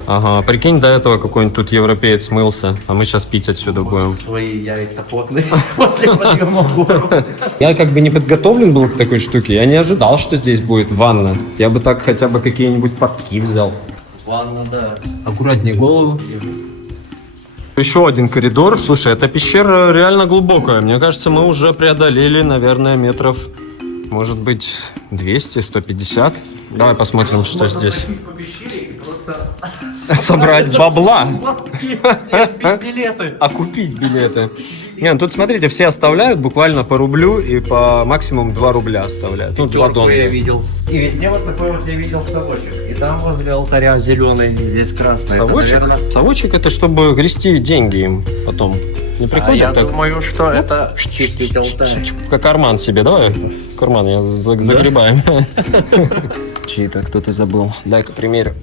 Ага, прикинь, до этого какой-нибудь тут европеец смылся, а мы сейчас пить отсюда будем. Свои яйца потные после подъема в гору. Я как бы не подготовлен был к такой штуке, я не ожидал, что здесь будет ванна. Я бы так хотя бы какие-нибудь портки взял. Ладно, да. Аккуратнее голову. Еще один коридор. Слушай, эта пещера реально глубокая. Мне кажется, мы уже преодолели, наверное, метров, может быть, 200-150. Давай посмотрим, что здесь. Собрать бабла. Билеты. А купить билеты. Не, ну тут смотрите, все оставляют буквально по рублю и по максимум 2 рубля оставляют. Ну, 2 Я доллара. видел. И везде вот такой вот я видел совочек. И там возле алтаря зеленый, здесь красный. Совочек? Это, наверное... Совочек это чтобы грести деньги им потом. Не приходят я так? думаю, что это чистить алтарь. Как карман себе, давай. В карман я загребаем. Чьи-то кто-то забыл. Дай-ка примерю.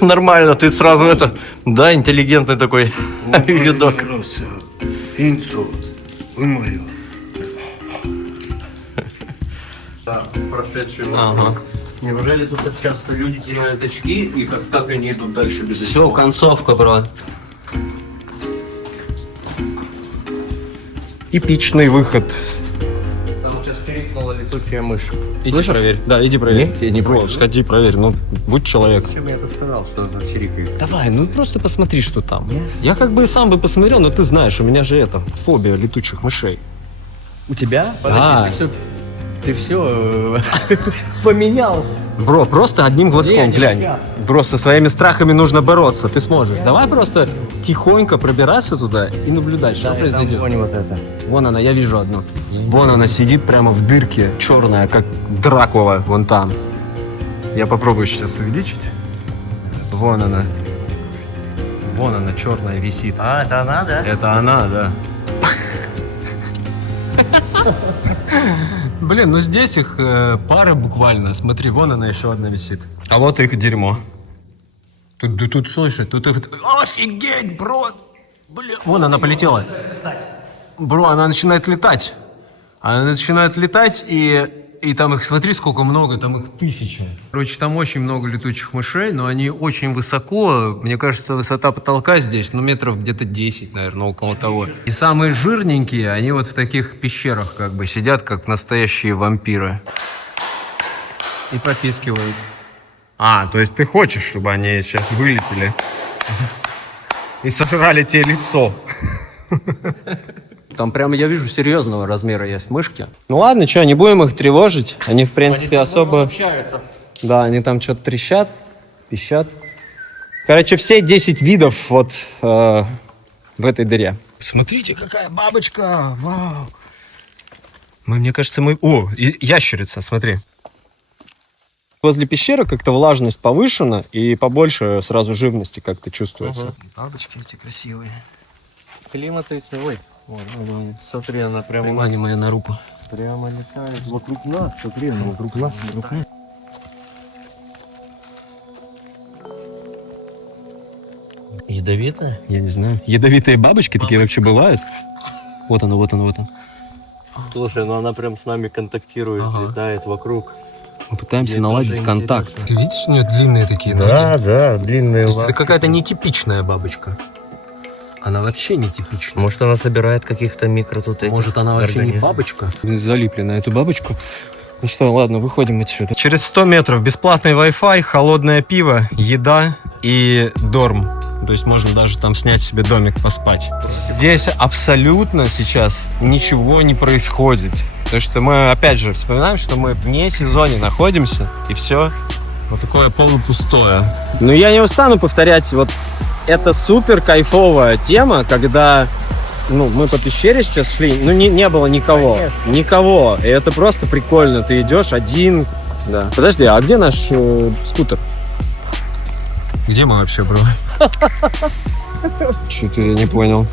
Нормально, ты сразу это... Да, интеллигентный такой видок. Да, прошедший. Ага. Неужели тут так часто люди теряют очки, и как они идут дальше без очков? Все, концовка, бро. Типичный выход. Там сейчас крикнула летучая летучая мышь. Иди проверь. Да, иди проверь. Нет, я не Бро, проверю. сходи, проверь. Ну, будь человек. Чем я это сказал, что за чирикает? Давай, ну просто посмотри, что там. Я как бы и сам бы посмотрел, но ты знаешь, у меня же это, фобия летучих мышей. У тебя? Да. Ты все поменял. Бро, просто одним глазком Не, глянь. нифига. Бро, со своими страхами нужно бороться, ты сможешь. Давай просто тихонько пробираться туда и наблюдать, что произойдет. Вот это. Вон она, я вижу одну. Вон она сидит прямо в дырке, черная, как Дракула, вон там. Я попробую сейчас увеличить. Вон она. Вон она, черная, висит. А, это она, да? Это она, да. Блин, ну здесь их пара буквально. Смотри, вон она еще одна висит. А вот их дерьмо. Тут слушай, тут их... Офигеть, бро! Блин, вон она полетела. Бро, она начинает летать. Она начинает летать, и там их, смотри, сколько много, там их 1000. Короче, там очень много летучих мышей, но они очень высоко. Мне кажется, высота потолка здесь, ну, метров где-то 10, наверное, около того. И самые жирненькие, они вот в таких пещерах как бы сидят, как настоящие вампиры. И попискивают. А, то есть ты хочешь, чтобы они сейчас вылетели и сожрали тебе лицо? Там прямо я вижу серьезного размера есть мышки. Ну ладно, что, не будем их тревожить. Они, в принципе, особо... Общаются. Да, они там что-то трещат, пищат. Короче, все 10 видов вот в этой дыре. Смотрите, какая бабочка! Вау! Мне кажется, мы... О, и ящерица, смотри. Возле пещеры как-то влажность повышена, и побольше сразу живности как-то чувствуется. Бабочки эти красивые. Климат эти, ой. Вон, смотри, она прямо Внимание мое на руку. прямо летает вокруг нас. Смотри, она вокруг нас. Ядовитая? Я не знаю. Ядовитые бабочки такие вообще бывают? Вот она, вот она, вот она. Слушай, ну она прям с нами контактирует, Ага. летает вокруг. Мы пытаемся Мне наладить тоже контакт. интересно. Ты видишь, у нее длинные такие ноги? да, длинные То есть это какая-то нетипичная бабочка. Она вообще нетипичная. Может, она собирает каких-то микро тут этих Может, она вообще не организмов? бабочка? Залипли на эту бабочку. Ну что, ладно, выходим отсюда. Через 100 метров бесплатный Wi-Fi, холодное пиво, еда и дорм. То есть можно даже там снять себе домик, поспать. Здесь абсолютно сейчас ничего не происходит. Потому что мы, опять же, вспоминаем, что мы вне сезоне находимся, и все вот такое полупустое. Ну, я не устану повторять, вот это супер кайфовая тема, когда мы по пещере сейчас шли, не было никого. Конечно. Никого. И это просто прикольно. Ты идешь один. Да. Подожди, а где наш скутер? Где мы вообще, бро? Что-то я не понял.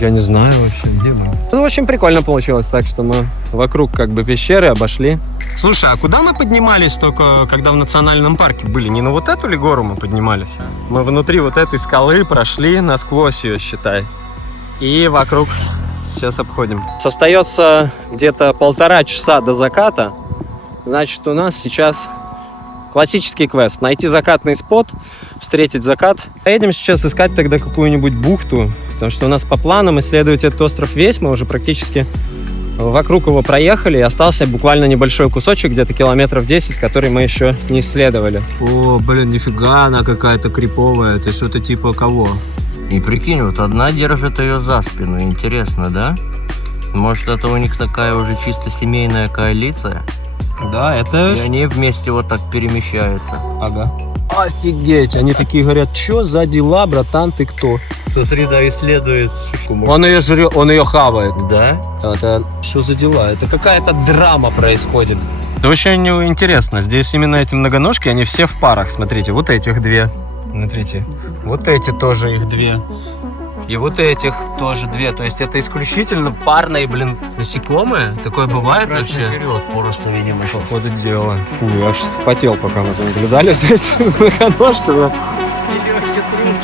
Я не знаю вообще, где мы. Ну, очень прикольно получилось, так что мы вокруг как бы пещеры обошли. Слушай, а куда мы поднимались только, когда в национальном парке были? Не на вот эту ли гору мы поднимались? Мы внутри вот этой скалы прошли насквозь ее, считай. И вокруг сейчас обходим. Остается где-то 1,5 часа до заката. Значит, у нас сейчас классический квест. Найти закатный спот, встретить закат. Поедем сейчас искать тогда какую-нибудь бухту, потому что у нас по планам исследовать этот остров весь. Мы уже практически вокруг его проехали, и остался буквально небольшой кусочек, где-то километров 10, который мы еще не исследовали. О, блин, нифига она какая-то криповая. Это что-то типа кого? И прикинь, вот одна держит ее за спину. Интересно, да? Может, это у них такая уже чисто семейная коалиция? Да, это... И они вместе вот так перемещаются. Ага. Офигеть, они такие говорят, что за дела, братан, ты кто? Смотри, да, исследует. Он ее жрет, он ее хавает. Да? Это что за дела? Это какая-то драма происходит. Это очень интересно. Здесь именно эти многоножки, они все в парах. Смотрите, вот этих две. Смотрите, вот эти тоже их две. И вот этих тоже две. То есть это исключительно парные, насекомые. Такое бывает вообще? Вперед, просто, видимо. По ходу дела. Фу, я аж вспотел, пока мы наблюдали за этими многоножками. Лёгкий труд.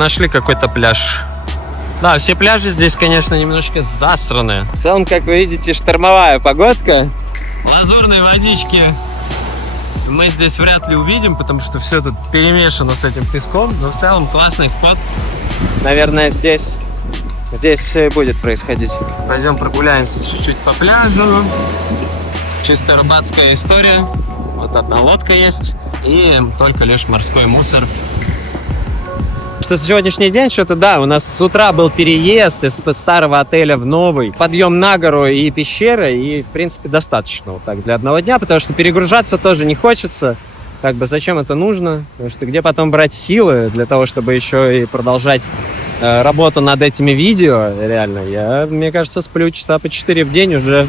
нашли какой-то пляж. Да, все пляжи здесь, конечно, немножко засраны. В целом, как вы видите, штормовая погодка. Лазурной водички мы здесь вряд ли увидим, потому что все тут перемешано с этим песком. Но в целом классный спот. Наверное, здесь все и будет происходить. Пойдем прогуляемся чуть-чуть по пляжу. Чисто рыбацкая история. Вот одна лодка есть. И только лишь морской мусор. Что сегодняшний день, что-то да, у нас с утра был переезд из старого отеля в новый, подъем на гору и пещеры, и в принципе достаточно вот так для одного дня, потому что перегружаться тоже не хочется, как бы зачем это нужно, потому что где потом брать силы для того, чтобы еще и продолжать работу над этими видео, реально, мне кажется, сплю часа по 4 в день уже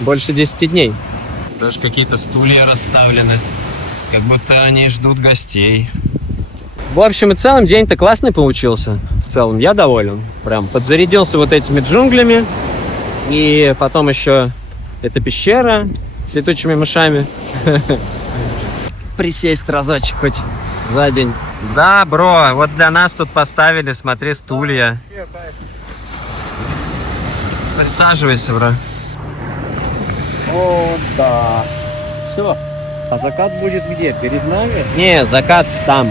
больше 10 дней. Даже какие-то стулья расставлены, как будто они ждут гостей. В общем и целом, день-то классный получился. В целом, я доволен. Прям подзарядился вот этими джунглями. И потом еще эта пещера с летучими мышами. Присесть разочек хоть за день. Да, бро, вот для нас тут поставили, смотри, стулья. Присаживайся, бро. О, да. Все. А закат будет где? Перед нами? Не, закат там.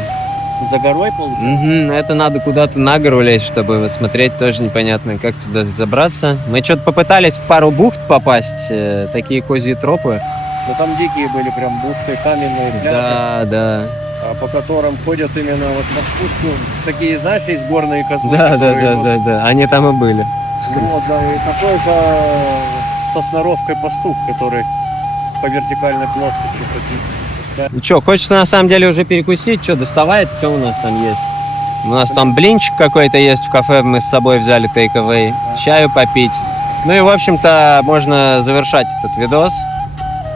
За горой, получается? Это надо куда-то на гору лезть, чтобы смотреть, тоже непонятно, как туда забраться. Мы что-то попытались в пару бухт попасть, такие козьи тропы. Но там дикие были прям бухты, каменные пляжи. Да. По которым ходят именно вот по спуску такие, знаешь, есть горные козлы. Да. Они там и были. Вот, да, и такой же со сноровкой пастух, который по вертикальной плоскости такие. Ну что, хочется на самом деле уже перекусить? Что, доставай? Что у нас там есть? У нас там блинчик какой-то есть в кафе, мы с собой взяли take-away, чаю попить. Ну и, в общем-то, можно завершать этот видос.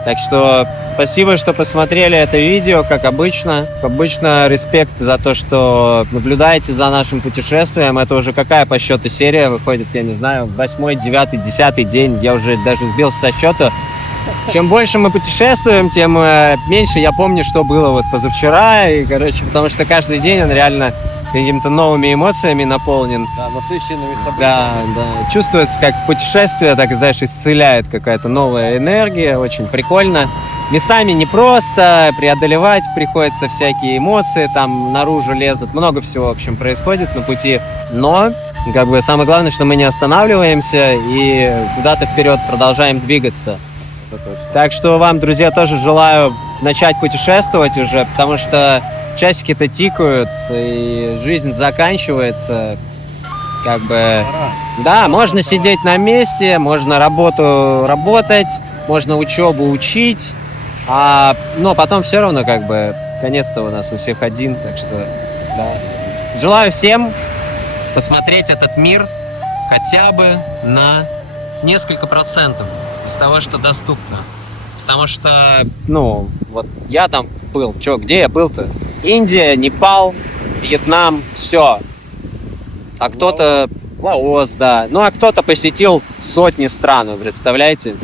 Так что спасибо, что посмотрели это видео, как обычно. Как обычно, респект за то, что наблюдаете за нашим путешествием. Это уже какая по счету серия выходит, я не знаю, 8-й, 9-й, 10-й день. Я уже даже сбился со счета. Чем больше мы путешествуем, тем меньше я помню, что было вот позавчера. И, короче, потому что каждый день он реально какими-то новыми эмоциями наполнен. Да, насыщенными событиями. Да. Чувствуется, как путешествие, так, знаешь, исцеляет какая-то новая энергия. Очень прикольно. Местами непросто, преодолевать приходится всякие эмоции, там наружу лезут. Много всего, в общем, происходит на пути. Но, как бы, самое главное, что мы не останавливаемся и куда-то вперед продолжаем двигаться. Так что вам, друзья, тоже желаю начать путешествовать уже, потому что часики-то тикают, и жизнь заканчивается. Как бы, да, можно сидеть на месте, можно работу работать, можно учебу учить, но потом все равно, как бы, конец-то у нас у всех один, так что, да. Желаю всем посмотреть этот мир хотя бы на несколько процентов из того, что доступно. Потому что, вот я там был. Где я был-то? Индия, Непал, Вьетнам, все. А кто-то... Лаос, да. А кто-то посетил сотни стран, вы представляете?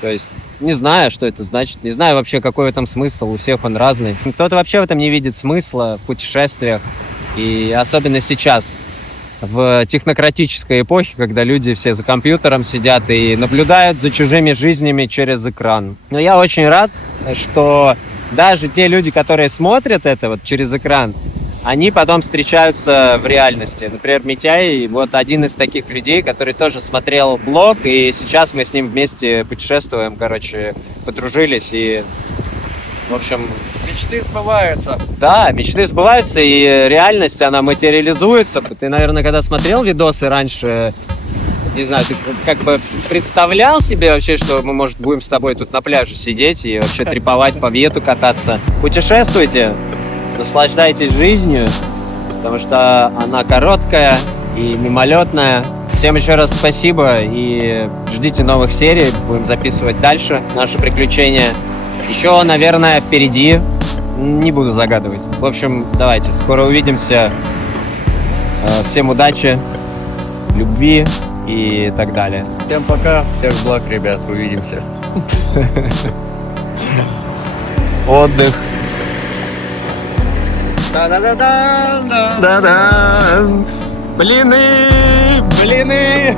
То есть, не знаю, что это значит. Не знаю вообще, какой в этом смысл. У всех он разный. Кто-то вообще в этом не видит смысла, в путешествиях. И особенно сейчас, в технократической эпохе, когда люди все за компьютером сидят и наблюдают за чужими жизнями через экран. Но я очень рад, что даже те люди, которые смотрят это вот через экран, они потом встречаются в реальности. Например, Митяй, вот один из таких людей, который тоже смотрел блог, и сейчас мы с ним вместе путешествуем, подружились и, в общем... Мечты сбываются. Да, мечты сбываются, и реальность, она материализуется. Ты, наверное, когда смотрел видосы раньше, не знаю, ты как бы представлял себе вообще, что мы, может, будем с тобой тут на пляже сидеть и вообще треповать, по Вьету кататься. Путешествуйте, наслаждайтесь жизнью, потому что она короткая и мимолетная. Всем еще раз спасибо и ждите новых серий, будем записывать дальше наши приключения. Еще, наверное, впереди, не буду загадывать. В общем, давайте, скоро увидимся. Всем удачи, любви и так далее. Всем пока, всех благ, ребят, увидимся. Отдых. Да-да-да-да. Да-да. Блины, блины.